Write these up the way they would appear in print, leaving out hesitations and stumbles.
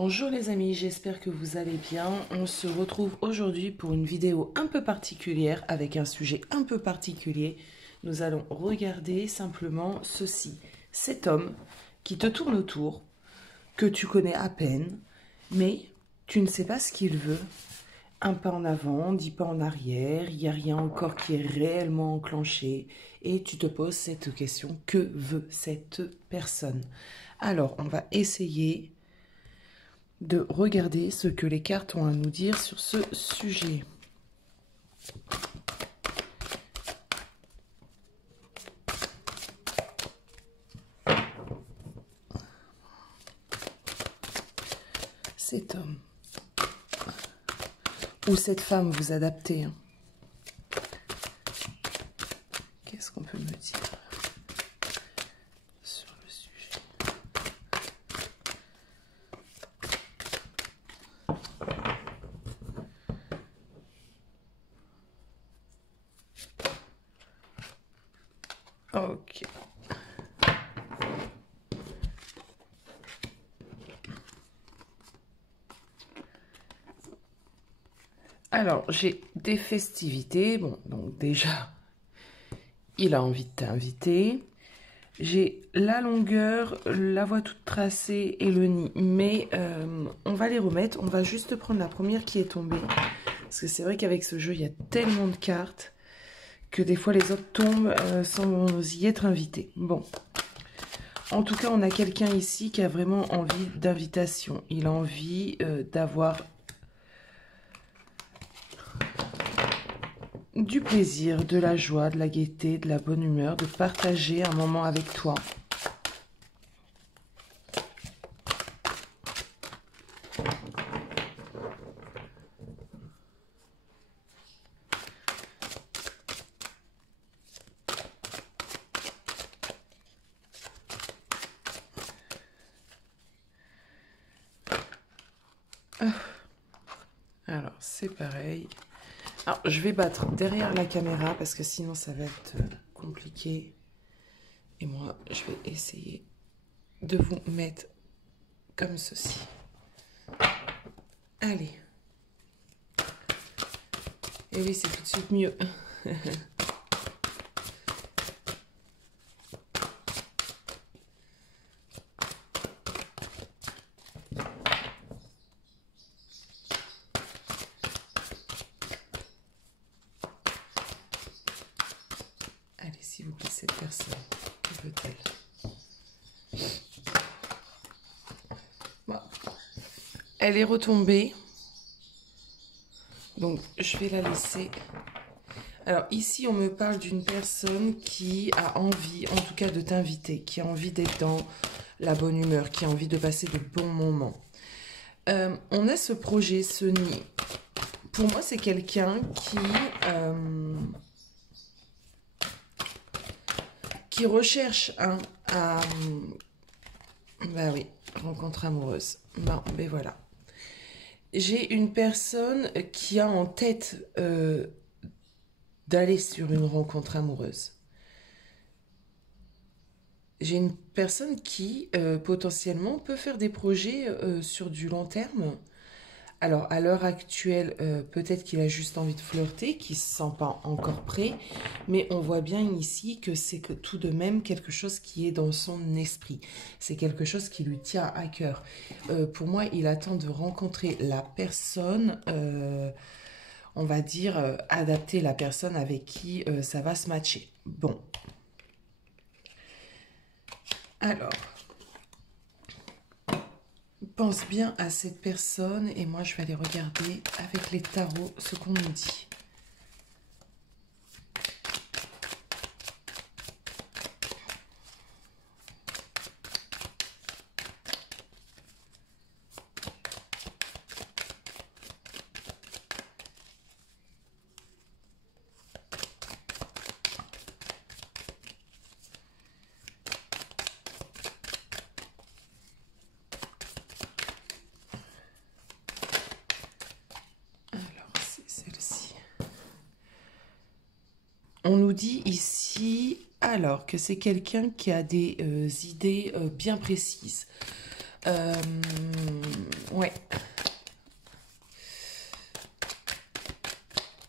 Bonjour les amis, j'espère que vous allez bien. On se retrouve aujourd'hui pour une vidéo un peu particulière avec un sujet un peu particulier. Nous allons regarder simplement ceci. Cet homme qui te tourne autour, que tu connais à peine, mais tu ne sais pas ce qu'il veut. Un pas en avant, 10 pas en arrière, il n'y a rien encore qui est réellement enclenché et tu te poses cette question, que veut cette personne? Alors, on va essayer de regarder ce que les cartes ont à nous dire sur ce sujet. Cet homme ou cette femme, vous adaptez. Hein. Qu'est-ce qu'on peut me dire sur le sujet? Ok. Alors, j'ai des festivités. Bon, donc déjà, il a envie de t'inviter. J'ai la longueur, la voie toute tracée et le nid. Mais on va les remettre. On va juste prendre la première qui est tombée. Parce que c'est vrai qu'avec ce jeu, il y a tellement de cartes que des fois les autres tombent sans y être invités. Bon. En tout cas, on a quelqu'un ici qui a vraiment envie d'invitation. Il a envie d'avoir du plaisir, de la joie, de la gaieté, de la bonne humeur, de partager un moment avec toi. Alors, c'est pareil. Alors, je vais battre derrière la caméra parce que sinon, ça va être compliqué. Et moi, je vais essayer de vous mettre comme ceci. Allez. Et oui, c'est tout de suite mieux. Allez, s'il vous plaît, cette personne, que veut-elle? Bon. Elle est retombée. Donc, je vais la laisser. Alors, ici, on me parle d'une personne qui a envie, en tout cas, de t'inviter, qui a envie d'être dans la bonne humeur, qui a envie de passer de bons moments. On a ce projet, ce nid. Pour moi, c'est quelqu'un qui recherche bah oui, rencontre amoureuse. Bon, ben voilà. J'ai une personne qui a en tête d'aller sur une rencontre amoureuse. J'ai une personne qui potentiellement peut faire des projets sur du long terme. Alors, à l'heure actuelle, peut-être qu'il a juste envie de flirter, qu'il ne se sent pas encore prêt, mais on voit bien ici que c'est que tout de même quelque chose qui est dans son esprit. C'est quelque chose qui lui tient à cœur. Pour moi, il attend de rencontrer la personne, on va dire, adapter la personne avec qui ça va se matcher. Bon. Alors... pense bien à cette personne et moi je vais aller regarder avec les tarots ce qu'on nous dit. On nous dit ici, alors, que c'est quelqu'un qui a des idées bien précises. Ouais.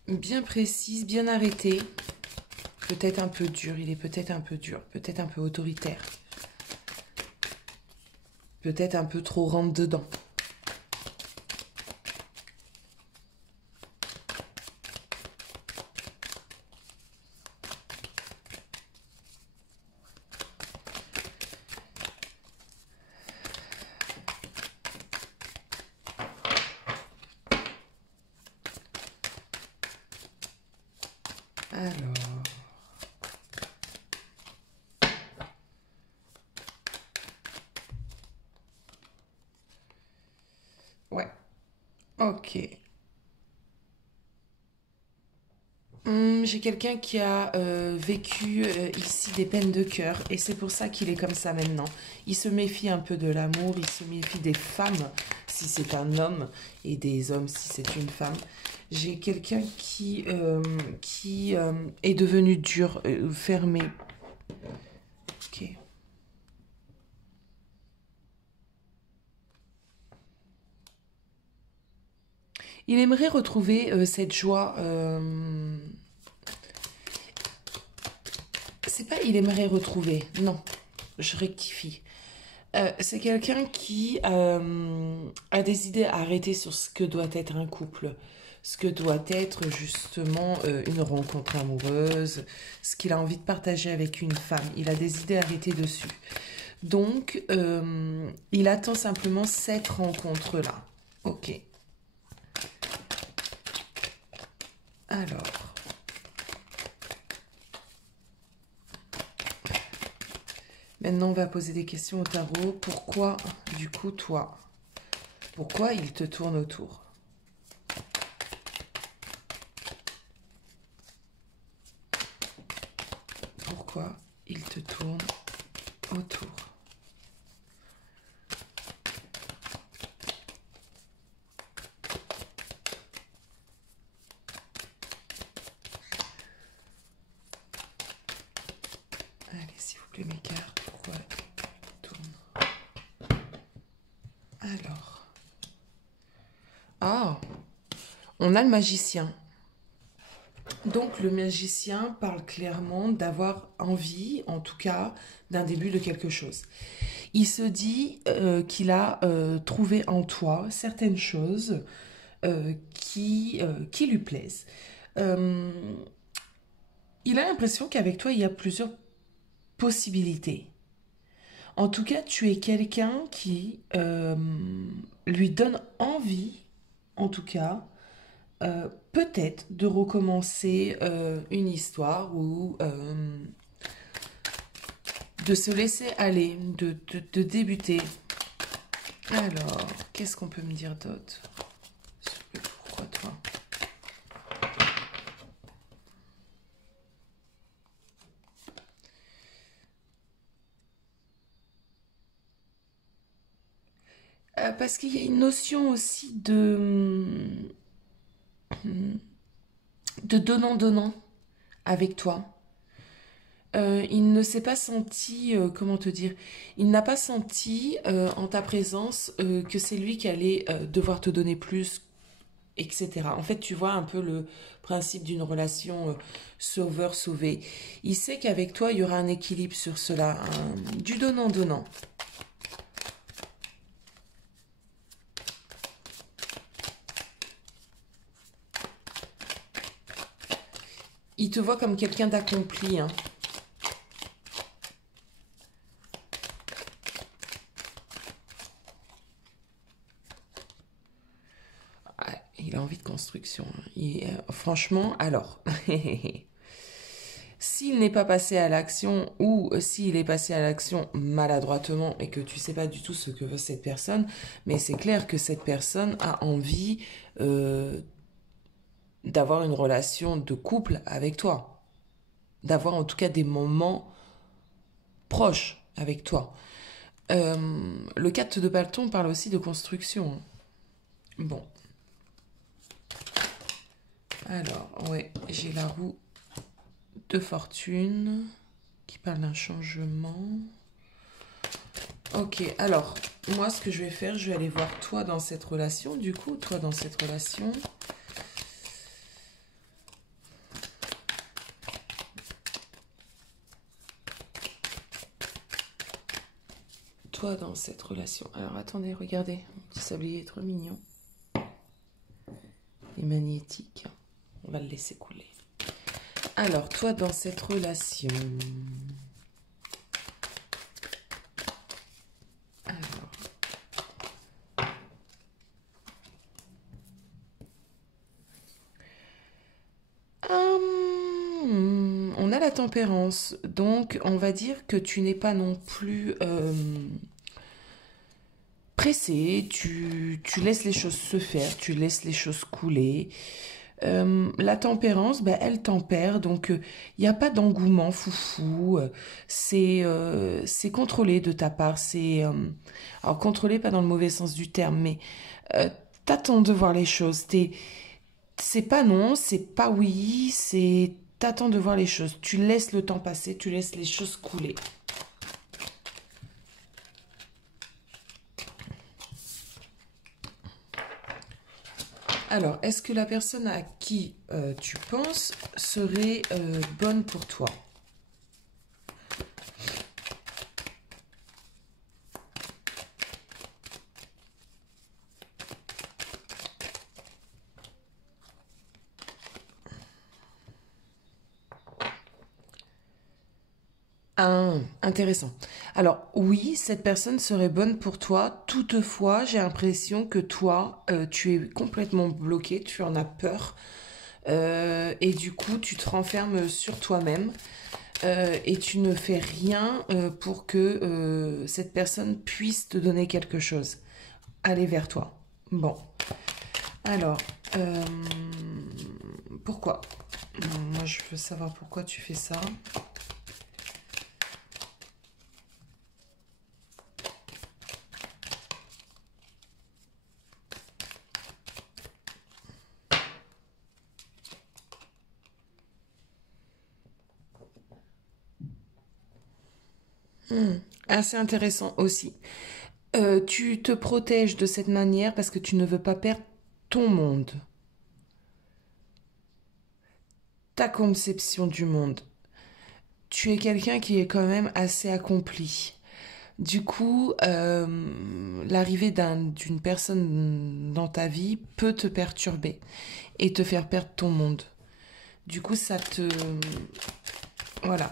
Bien précise, bien arrêtée. Peut-être un peu dur, il est peut-être un peu dur, peut-être un peu autoritaire. Peut-être un peu trop rentre dedans. Alors... Ouais, ok. J'ai quelqu'un qui a vécu ici des peines de cœur et c'est pour ça qu'il est comme ça maintenant. Il se méfie un peu de l'amour, il se méfie des femmes si c'est un homme et des hommes si c'est une femme. J'ai quelqu'un qui est devenu dur, fermé. Ok. Il aimerait retrouver cette joie. C'est pas il aimerait retrouver, non, je rectifie. C'est quelqu'un qui a des idées arrêtées sur ce que doit être un couple, ce que doit être justement une rencontre amoureuse, ce qu'il a envie de partager avec une femme. Il a des idées arrêtées dessus. Donc, il attend simplement cette rencontre-là. Ok. Alors... Maintenant, on va poser des questions au tarot. Pourquoi, du coup, toi? Pourquoi il te tourne autour? Pourquoi il te tourne autour? Allez, s'il vous plaît, mes cartes, pourquoi il tourne? Alors. Ah, on a le magicien. Donc, le magicien parle clairement d'avoir envie, en tout cas, d'un début de quelque chose. Il se dit qu'il a trouvé en toi certaines choses qui lui plaisent. Euh, il a l'impression qu'avec toi, il y a plusieurs possibilités. En tout cas, tu es quelqu'un qui lui donne envie, en tout cas, peut-être de recommencer une histoire ou de se laisser aller, de débuter. Alors, qu'est-ce qu'on peut me dire d'autre? Pourquoi toi? Parce qu'il y a une notion aussi de donnant-donnant avec toi. Il ne s'est pas senti, comment te dire, il n'a pas senti en ta présence que c'est lui qui allait devoir te donner plus, etc. En fait, tu vois un peu le principe d'une relation sauveur-sauvé. Il sait qu'avec toi, il y aura un équilibre sur cela, du donnant-donnant. Il te voit comme quelqu'un d'accompli, hein. Il a envie de construction. Franchement, alors, s'il n'est pas passé à l'action ou s'il est passé à l'action maladroitement et que tu sais pas du tout ce que veut cette personne, mais c'est clair que cette personne a envie d'avoir une relation de couple avec toi, d'avoir en tout cas des moments proches avec toi. Le 4 de bâton parle aussi de construction. Bon. Alors, ouais, j'ai la roue de fortune qui parle d'un changement. Ok, alors, moi, ce que je vais faire, je vais aller voir toi dans cette relation. Du coup, toi dans cette relation. Toi dans cette relation. Alors, attendez, regardez. Mon petit sablier est trop mignon. Il est magnétique. On va le laisser couler. Alors, toi dans cette relation. On a la tempérance, donc on va dire que tu n'es pas non plus pressé, tu laisses les choses se faire, tu laisses les choses couler. La tempérance, ben, elle tempère, donc il n'y a pas d'engouement foufou, c'est contrôlé de ta part, alors contrôlé pas dans le mauvais sens du terme, mais t'attends de voir les choses, c'est pas non, c'est pas oui, c'est t'attends de voir les choses. Tu laisses le temps passer, tu laisses les choses couler. Alors, est-ce que la personne à qui tu penses serait bonne pour toi? Ah, intéressant. Alors oui, cette personne serait bonne pour toi. Toutefois, j'ai l'impression que toi, tu es complètement bloqué, tu en as peur. Et du coup, tu te renfermes sur toi-même. Et tu ne fais rien pour que cette personne puisse te donner quelque chose. Aller vers toi. Bon. Alors, pourquoi? Moi, je veux savoir pourquoi tu fais ça. Assez intéressant aussi. Tu te protèges de cette manière parce que tu ne veux pas perdre ton monde, ta conception du monde. Tu es quelqu'un qui est quand même assez accompli. Du coup, l'arrivée d'une personne dans ta vie peut te perturber et te faire perdre ton monde. Du coup, ça te... Voilà.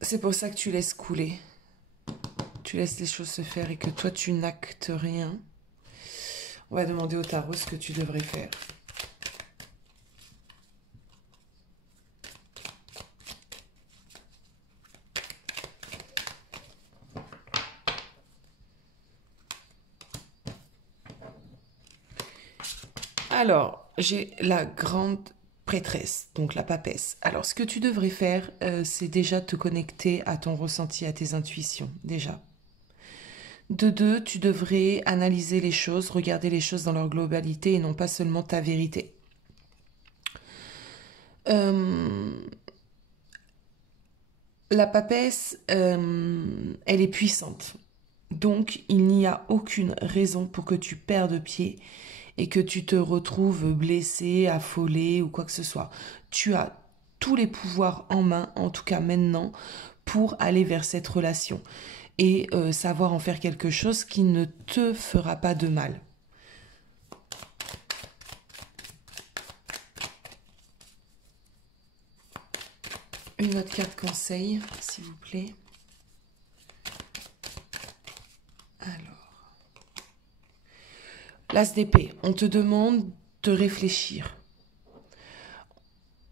C'est pour ça que tu laisses couler. Tu laisses les choses se faire et que toi, tu n'actes rien. On va demander au tarot ce que tu devrais faire. Alors, j'ai la grande prêtresse, donc la papesse. Alors, ce que tu devrais faire, c'est déjà te connecter à ton ressenti, à tes intuitions, déjà. De deux, tu devrais analyser les choses, regarder les choses dans leur globalité et non pas seulement ta vérité. La papesse, elle est puissante. Donc, il n'y a aucune raison pour que tu perdes pied et que tu te retrouves blessé, affolé ou quoi que ce soit. Tu as tous les pouvoirs en main, en tout cas maintenant, pour aller vers cette relation et savoir en faire quelque chose qui ne te fera pas de mal. Une autre carte conseil, s'il vous plaît. Alors, l'As d'épée, on te demande de réfléchir.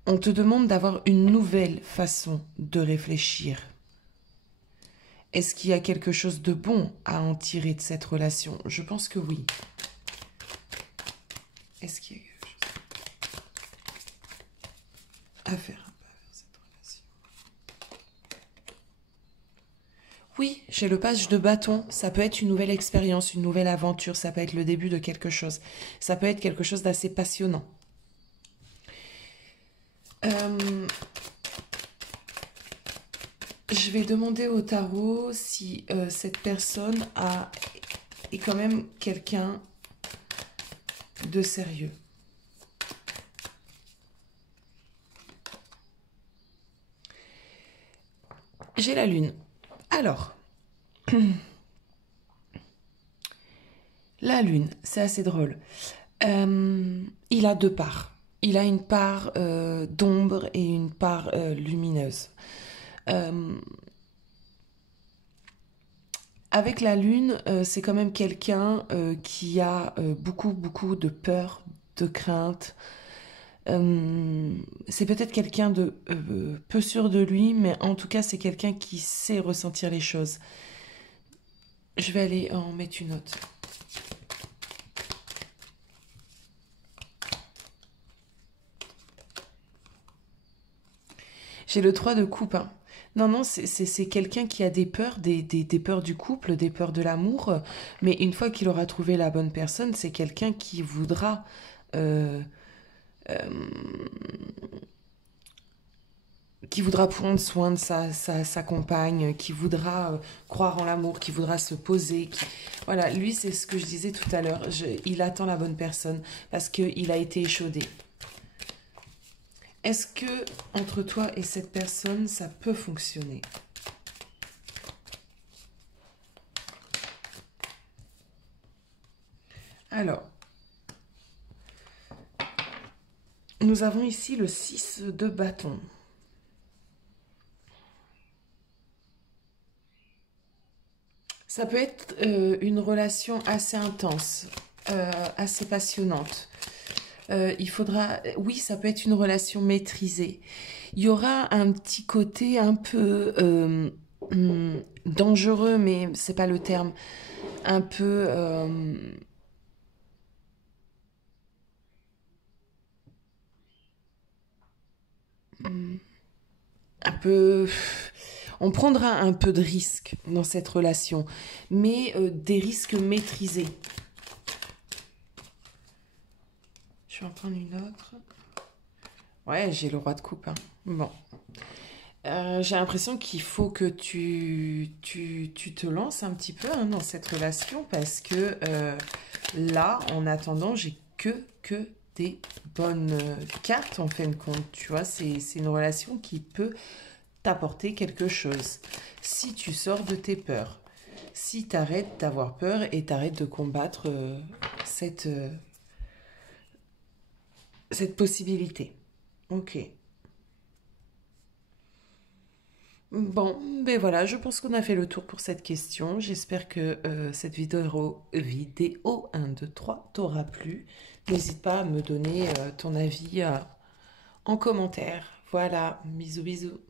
On te demande d'avoir une nouvelle façon de réfléchir. Est-ce qu'il y a quelque chose de bon à en tirer de cette relation? Je pense que oui. Est-ce qu'il y a quelque chose à faire avec cette relation? Oui, j'ai le page de bâton. Ça peut être une nouvelle expérience, une nouvelle aventure. Ça peut être le début de quelque chose. Ça peut être quelque chose d'assez passionnant. je vais demander au tarot si cette personne est quand même quelqu'un de sérieux. J'ai la lune. Alors, la lune, c'est assez drôle. Il a deux parts. Il a une part d'ombre et une part lumineuse. Avec la lune, c'est quand même quelqu'un qui a beaucoup de peur, de crainte. C'est peut-être quelqu'un de peu sûr de lui, mais en tout cas, c'est quelqu'un qui sait ressentir les choses. Je vais aller en mettre une note. J'ai le 3 de coupe, hein. Non, non, c'est quelqu'un qui a des peurs, des peurs du couple, des peurs de l'amour. Mais une fois qu'il aura trouvé la bonne personne, c'est quelqu'un euh, euh, qui voudra prendre soin de sa compagne, qui voudra croire en l'amour, qui voudra se poser. Voilà, lui, c'est ce que je disais tout à l'heure. Il attend la bonne personne parce qu'il a été échaudé. Est-ce que entre toi et cette personne, ça peut fonctionner? Alors, nous avons ici le 6 de bâton. Ça peut être une relation assez intense, assez passionnante. Il faudra, oui, ça peut être une relation maîtrisée. Il y aura un petit côté un peu dangereux, mais c'est pas le terme. Un peu un peu. On prendra un peu de risques dans cette relation, mais des risques maîtrisés. Je vais en prendre une autre. Ouais, j'ai le roi de coupe, hein. Bon. J'ai l'impression qu'il faut que tu te lances un petit peu hein, dans cette relation parce que là, en attendant, j'ai que des bonnes cartes en fin de compte. Tu vois, c'est une relation qui peut t'apporter quelque chose. Si tu sors de tes peurs, si tu arrêtes d'avoir peur et t'arrêtes de combattre cette possibilité. Ok. Bon, ben voilà, je pense qu'on a fait le tour pour cette question. J'espère que cette vidéo 1, 2, 3 t'aura plu. N'hésite pas à me donner ton avis en commentaire. Voilà, bisous bisous.